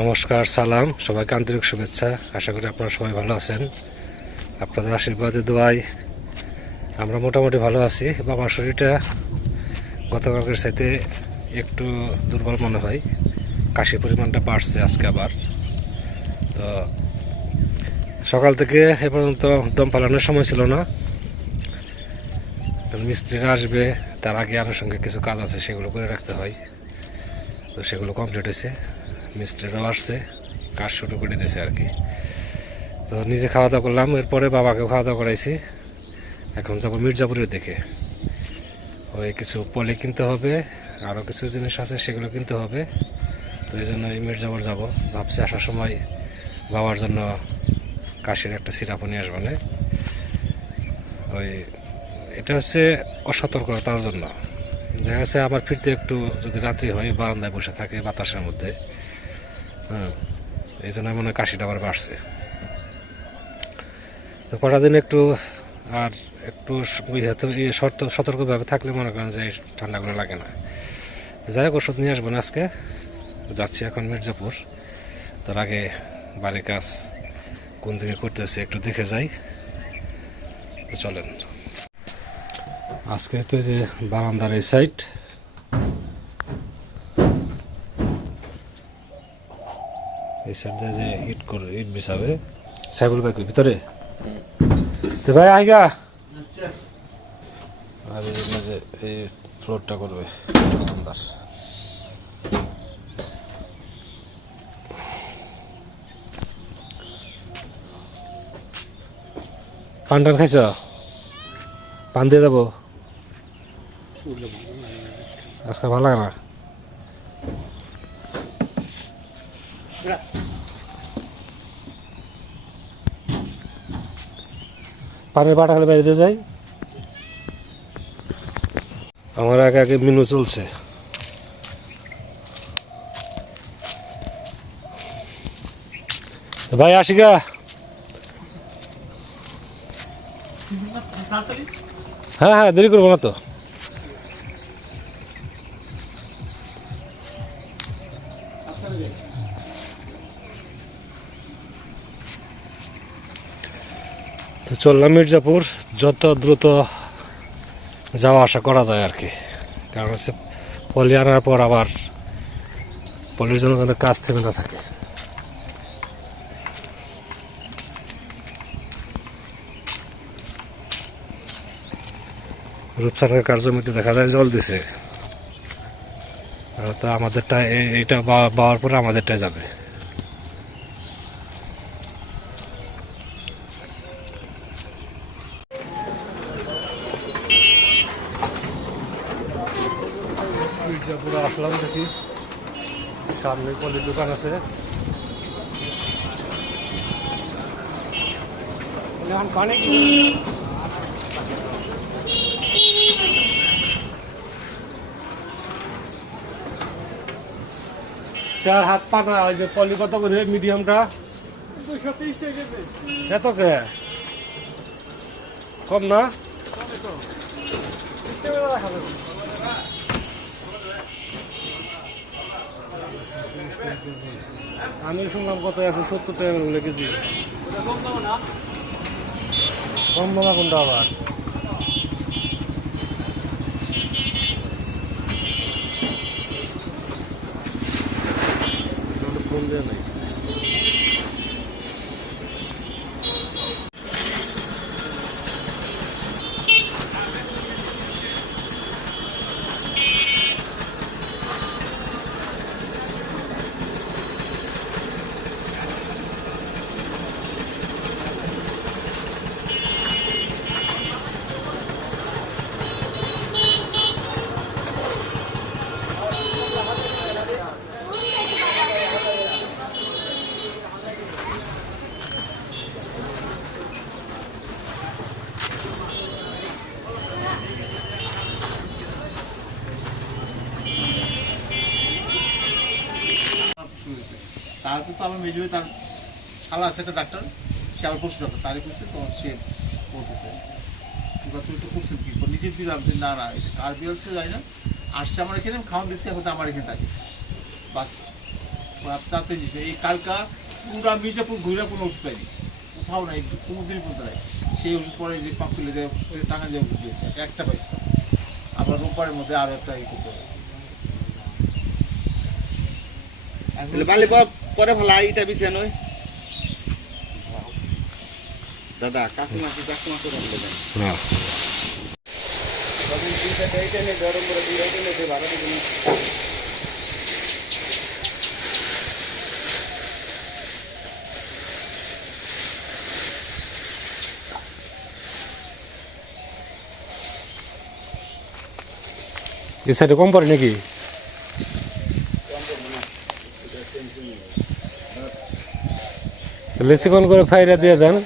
নমস্কার, সালাম, সবাইকে আন্তরিক শুভেচ্ছা। আশা করি আপনারা সবাই ভালো আছেন। আপনাদের আশীর্বাদে দোয়ায় আমরা মোটামুটি ভালো আছি। বাবার শরীরটা গতকালকের সাথে একটু দুর্বল মনে হয়, কাশির পরিমাণটা বাড়ছে আজকে আবার। তো সকাল থেকে এ পর্যন্ত দম পালানোর সময় ছিল না। মিস্ত্রিরা আসবে, তার আগে আনুষঙ্গিক কিছু কাজ আছে, সেগুলো করে রাখতে হয়। তো সেগুলো কমপ্লিট হয়েছে, মিস্ত্রিরাও আসছে, কাজ শুরু করে দিয়েছে আর কি। তো নিজে খাওয়া দাওয়া করলাম, এরপরে বাবাকেও খাওয়া দাওয়া করাইছি। এখন যাবো মির্জাপুরের দিকে। ওই কিছু পলি কিনতে হবে, আরও কিছু জিনিস আছে সেগুলো কিনতে হবে। তো এই জন্য এই মির্জাপুর যাবো ভাবছি। আসার সময় বাবার জন্য কাশির একটা সিরাপও নিয়ে আসবো না। ওই এটা হচ্ছে অসতর্কতার জন্য। দেখা যাচ্ছে আমার ফিরতে একটু যদি রাত্রি হয়, বারান্দায় বসে থাকে বাতাসের মধ্যে, এই জন্য মনে হয় কাশিটা আবার বাড়ছে। তো কটা দিন একটু আর একটু সতর্কভাবে থাকলে মনে করেন যে ঠান্ডাগুলো লাগে না। যাই হোক, ওষুধ নিয়ে আসবো না আজকে। যাচ্ছি এখন মির্জাপুর। তার আগে বাড়ির কাজ কোন দিকে করতেছে একটু দেখে যাই। তো চলেন। আজকে তো যে বারান্দার এই সাইড, এই সাইড দিয়ে যে ইট বিছাবে সাইবুল ভাই ভিতরে। তো ভাই আইগা আর এই মাঝে এই ফ্লোরটা করবে বারান্দার। পান টান খাইছ? পান দিয়ে যাবো আজকে, ভালো লাগে না। পানের বাটা খালি বাইরে যাই। আমার আগে আগে মেনু চলছে। ভাই আসি গা। হ্যাঁ হ্যাঁ, দেরি করবো না তো। তো চললাম মির্জাপুর, যত দ্রুত যাওয়া আসা করা যায় আর কি। কারণ হচ্ছে পলি আনার পর আবার পলির জন্য কাজ থেমে না থাকে। রূপসার কার জমিতে দেখা যায় জল দিছে, তো আমাদেরটা এইটা পাওয়ার পরে আমাদেরটাই যাবে। মির্জাপুরে আসলাম, দেখি সামনে পলির দোকান আছে। চার হাত পানা, ওই যে পলি কত করে মিডিয়ামটা? 230 টাকা। এত কে কম না? আমি শুনলাম কত 170 টাকা বলে কেজি। কম দামা কোনটা আবার? ফোন দেওয়া নাই। তারপর তো আমার মেজো তার শালা আছে একটা ডাক্তার, সে আবার পশু ডাক্তার, তারই করছে। তখন সে বলতেছে তুই তো করছেন কি নিজে দিলাম যে না না এটা কার বিড়াল সে যায় না, আসছে আমার এখানে খাওয়ান দিচ্ছি, এখন আমার এখানে থাকে বাস। তাতে দিছে এই কালকা পুরা মির্জাপুর ঘুরে কোনো ওষুধ পাইনি, কোথাও নাই, কোনোদিনই বলতে নাই। সেই ওষুধ পরে যে পাম্প তুলে দেয় টাকা দিয়ে ওষুধ দিয়েছে, একটা পাইছে। আবার রোববারের মধ্যে আরো একটা ই করতে হবে। বালি পরে ভালো এটা বিছে নয় দাদা কাকিমা করে না গরম করে দিয়ে ভাড়া দিবেন এই সাইডে কম পড়ে নাকি? লেসিকন করে ফাইরা দিয়ে দেন।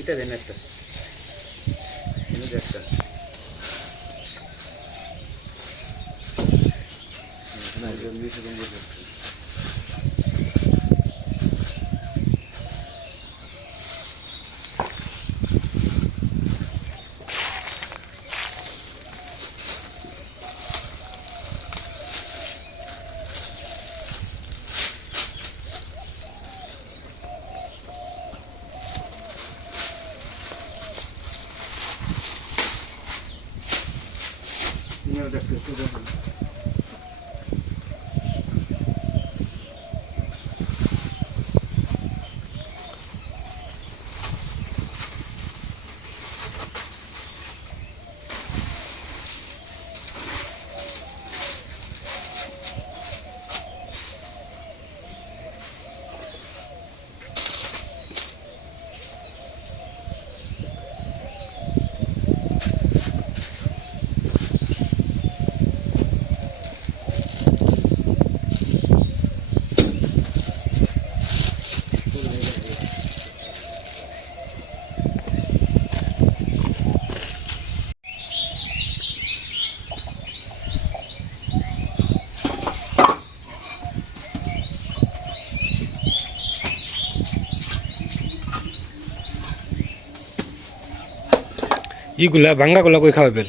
এটা দেন একটা একটা ইগুলা ভাঙ্গাগুলা কই খাওয়াবেন?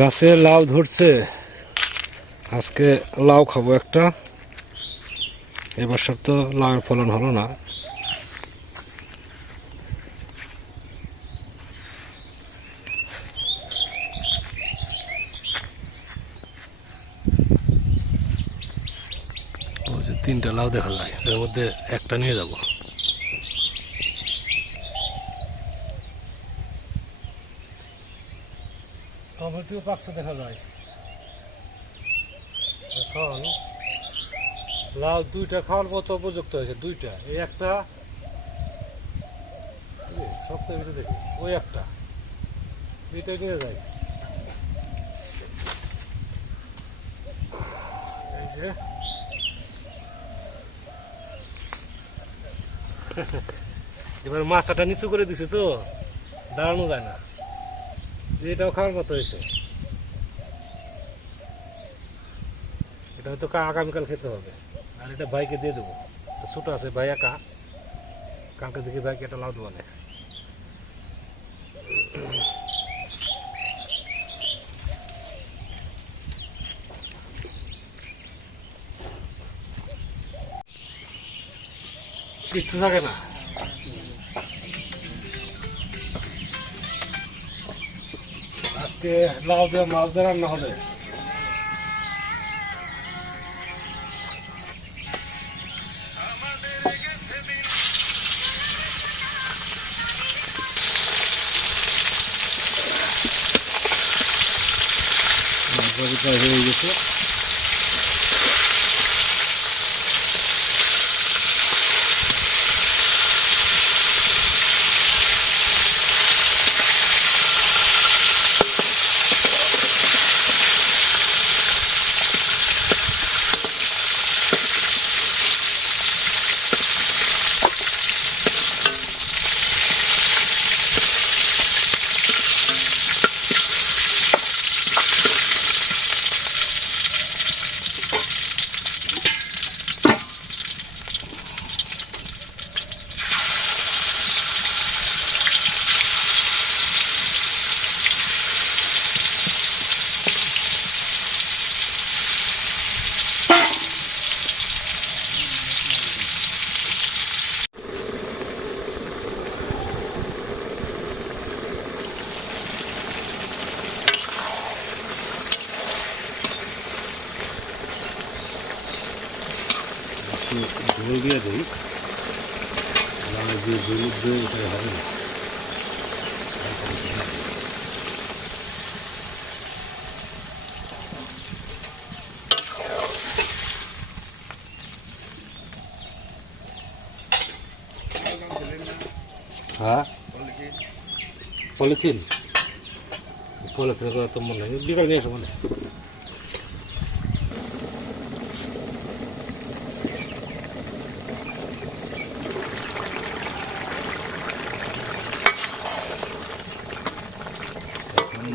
গাছে লাউ ধরছে, আজকে লাউ খাবো একটা। এবছর তো লাউয়ের ফলন হলো না। ওই যে 3টা লাউ দেখা যায়, এর মধ্যে একটা নিয়ে যাব। টমেটো পাকছে দেখা যায়। এখন লাউ 2টা খাওয়ার মতো উপযুক্ত হয়েছে, 2টা। এই একটা সবথেকে বেশি দেখি, ওই একটা, এইটা নিয়ে যায়। এই যে এবার মাথাটা নিচু করে দিছে তো দাঁড়ানো যায় না, এটাও খাওয়ার মতো হয়েছে। এটা হয়তো আগামীকাল খেতে হবে। আর এটা ভাইকে দিয়ে দেবো, ছোট আছে ভাই একা, কালকে দেখি ভাইকে একটা লাউ দেবো না। কিচ্ছু থাকে না। আজকে আজকে লাউ দিয়ে মাছ দিয়ে রান্না হবে। হয়ে গেছে। ঝোল দিয়ে দিই, যে ঝোল দিয়ে ওটাই হবে না। হ্যাঁ পলিথিন তো মনে হয় বিকাল নিয়ে আসো মনে হয়।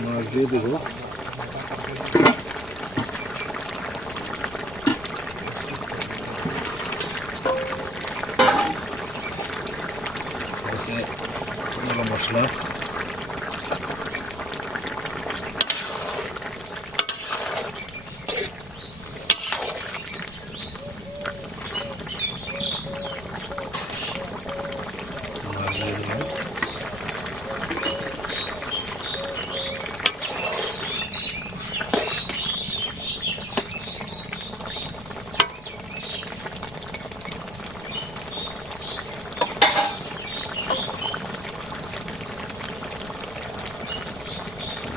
মাছ দিয়ে দেবো। মশলা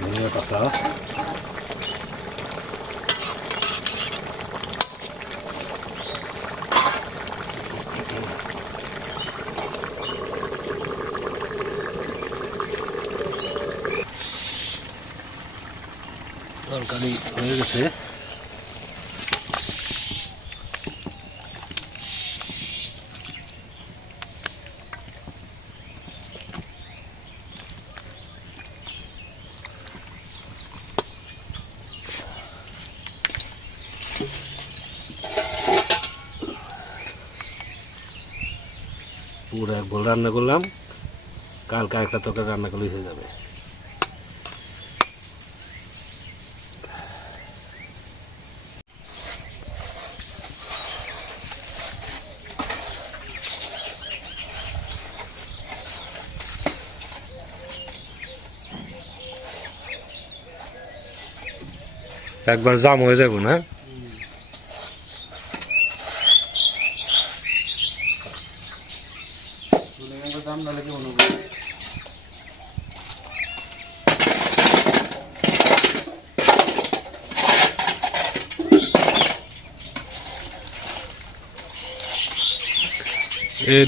ধনিয়া পাতা, তরকারি হয়ে গেছে। পুরো এক গোল রান্না করলাম, কালকে একটা তরকারি রান্না করলেই হয়ে যাবে। একবার জাম হয়ে যাবো না।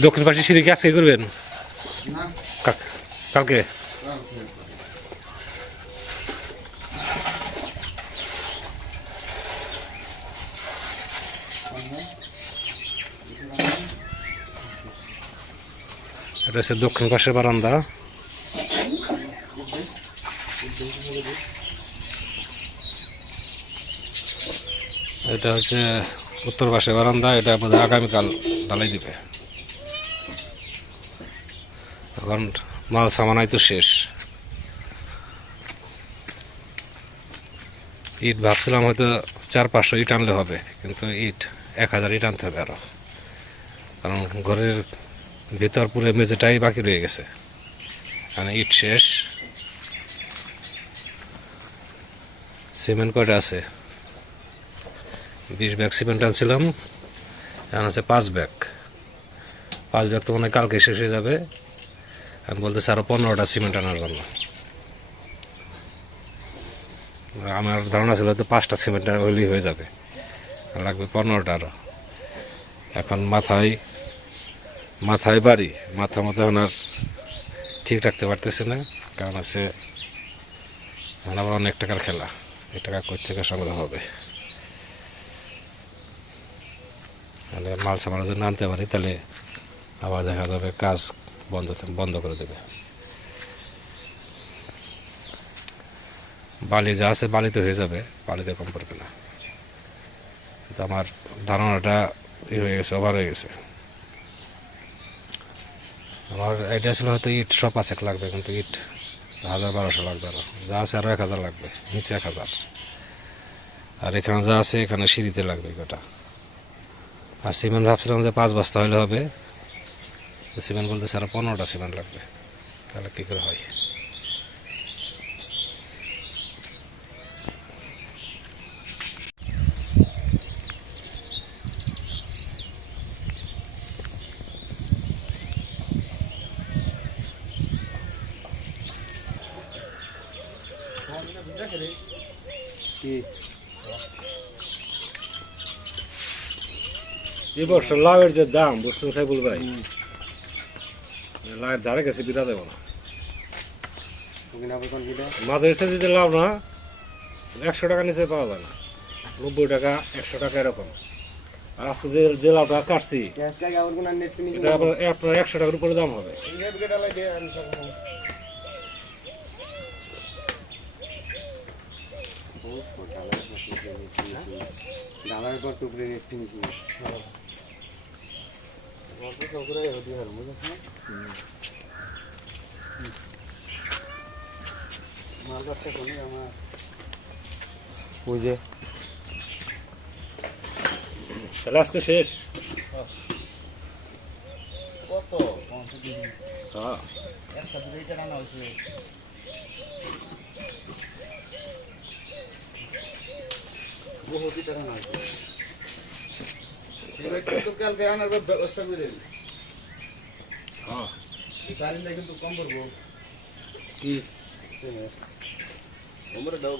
দক্ষিণ পাশে সিঁড়ি কি আজকে করবেন? কালকে এটা হচ্ছে দক্ষিণ পাশের বারান্দা। এটা হচ্ছে উত্তর পাশের বারান্দা। এটা আমাদের আগামীকাল ঢালাই দিবে। এখন মাল সামানাই তো শেষ। ইট ভাবছিলাম হয়তো 400-500 ইট আনলে হবে, কিন্তু ইট 1000 ইট আনতে হবে আরো, কারণ ঘরের ভিতর পুরো মেঝেটাই বাকি রয়ে গেছে। মানে ইট শেষ। সিমেন্ট কয়টা আছে? 20 ব্যাগ সিমেন্ট আনছিলাম, এখন আছে 5 ব্যাগ। 5 ব্যাগ তো মনে হয় কালকে শেষ হয়ে যাবে। আমি বলতেছি আরো 15টা সিমেন্ট আনার জন্য। আমার ধারণা ছিল তো 5টা সিমেন্ট হইলেই হয়ে যাবে, লাগবে 15টা আরো। এখন মাথায় বাড়ি, মাথা মতো এখন আর ঠিক রাখতে পারতেছে না, কারণ আছে এখন আবার অনেক টাকার খেলা। এই টাকা কোথা থেকে সংগ্রহ হবে? তাহলে মাল সামানের জন্য আনতে পারি, তাহলে আবার দেখা যাবে কাজ বন্ধ করে দেবে। বালি যা আছে বালিতে হয়ে যাবে, বালিতে কম পড়বে না। কিন্তু আমার ধারণাটা হয়ে গেছে, ওভার হয়ে গেছে। আমার আইডিয়া ছিল হয়তো ইট সব আছে লাগবে, কিন্তু ইট 1000-1200 লাগবে না, যা আছে আরো 1000 লাগবে, নিচে 1000। আর এখানে যা আছে এখানে সিঁড়িতে লাগবে কটা। আর সিমেন্ট ভাবছিলাম যে 5 বস্তা হলে হবে, সিমেন্ট বলতেছে আরো 15টা সিমেন্ট লাগবে। তাহলে কি করে হয়? এই বছর লাউয়ের যে দাম বুঝছেন সাইবুল ভাই, লাউয়ের ধারে গেছে বিরা যাবো না। মাঝের সাথে যদি লাউ না 100 টাকা নিচে পাওয়া যায় না, 90 টাকা 100 টাকা এরকম। আর আজকে যে লাউটা কাটছি এটা আপনার 100 টাকার উপরে দাম হবে। ডালার পর টুকরে রেখে নিয়েছি। মাল বাচ্চা কোনে আমার বুঝে তাহলে আজকে শেষ। কত হ্যাঁ, একটা দুইটা রান্না হয়েছে। বহুটি টাকা না হয়েছে। কালকে আনার ব্যবস্থা করে হ্যাঁ, গাড়িটা কিন্তু কম পড়বো। কি আমরা দাও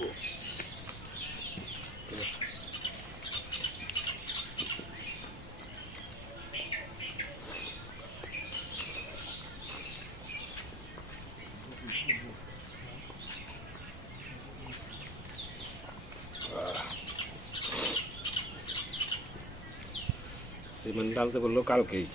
সিমেন্ট ডালতে বললো কালকেই।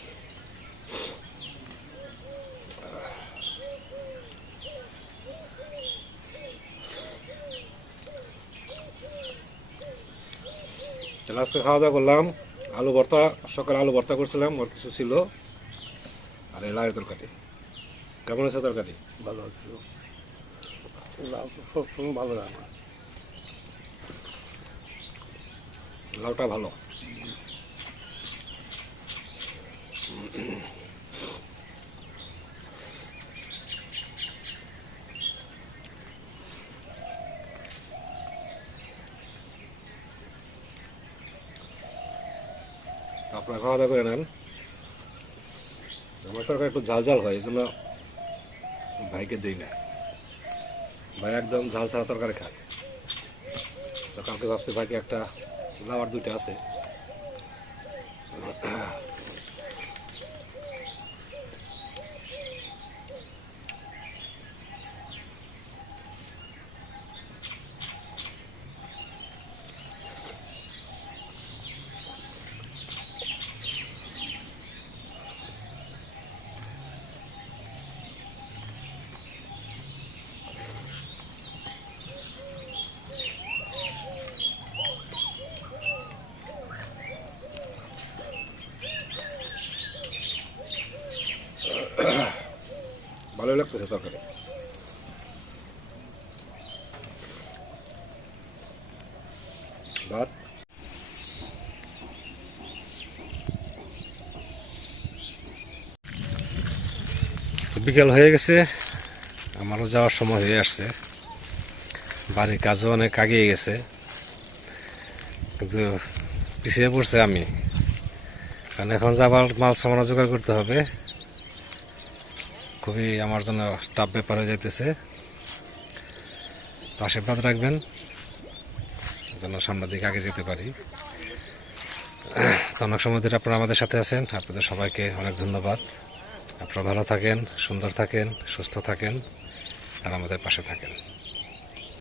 তাহলে আজকে খাওয়া দাওয়া করলাম, আলু ভর্তা, সকালে আলু ভর্তা করছিলাম, ওর কিছু ছিল, আর এই লাউয়ের তরকারি। কেমন আছে তরকারি? ভালো আছে, লাউ তো সবসময় ভালো রান্না। লাউটা ভালো। আপনারা খাওয়া দাওয়া করে নেন। আমার তরকারি একটু ঝাল ঝাল হয়, এই জন্য ভাইকে দিই না। ভাই একদম ঝাল ছাড়া তরকারি খায়। তো কালকে ভাবছি ভাইকে একটা লাউ আর 2টা আছে, ভালোই লাগতেছে তরকারি। ভাত বিকেল হয়ে গেছে, আমারও যাওয়ার সময় হয়ে আসছে। বাড়ির কাজও অনেক আগিয়ে গেছে, কিন্তু পিছিয়ে পড়ছে আমি, কারণ এখন যে আবার মাল সামানা জোগাড় করতে হবে, খুবই আমার জন্য টাফ ব্যাপার হয়ে যাইতেছে। তো আশীর্বাদ রাখবেন যেন সামনের দিকে আগে যেতে পারি। তো অনেক সময় ধরে আপনারা আমাদের সাথে আছেন, আপনাদের সবাইকে অনেক ধন্যবাদ। আপনারা ভালো থাকেন, সুন্দর থাকেন, সুস্থ থাকেন আর আমাদের পাশে থাকেন।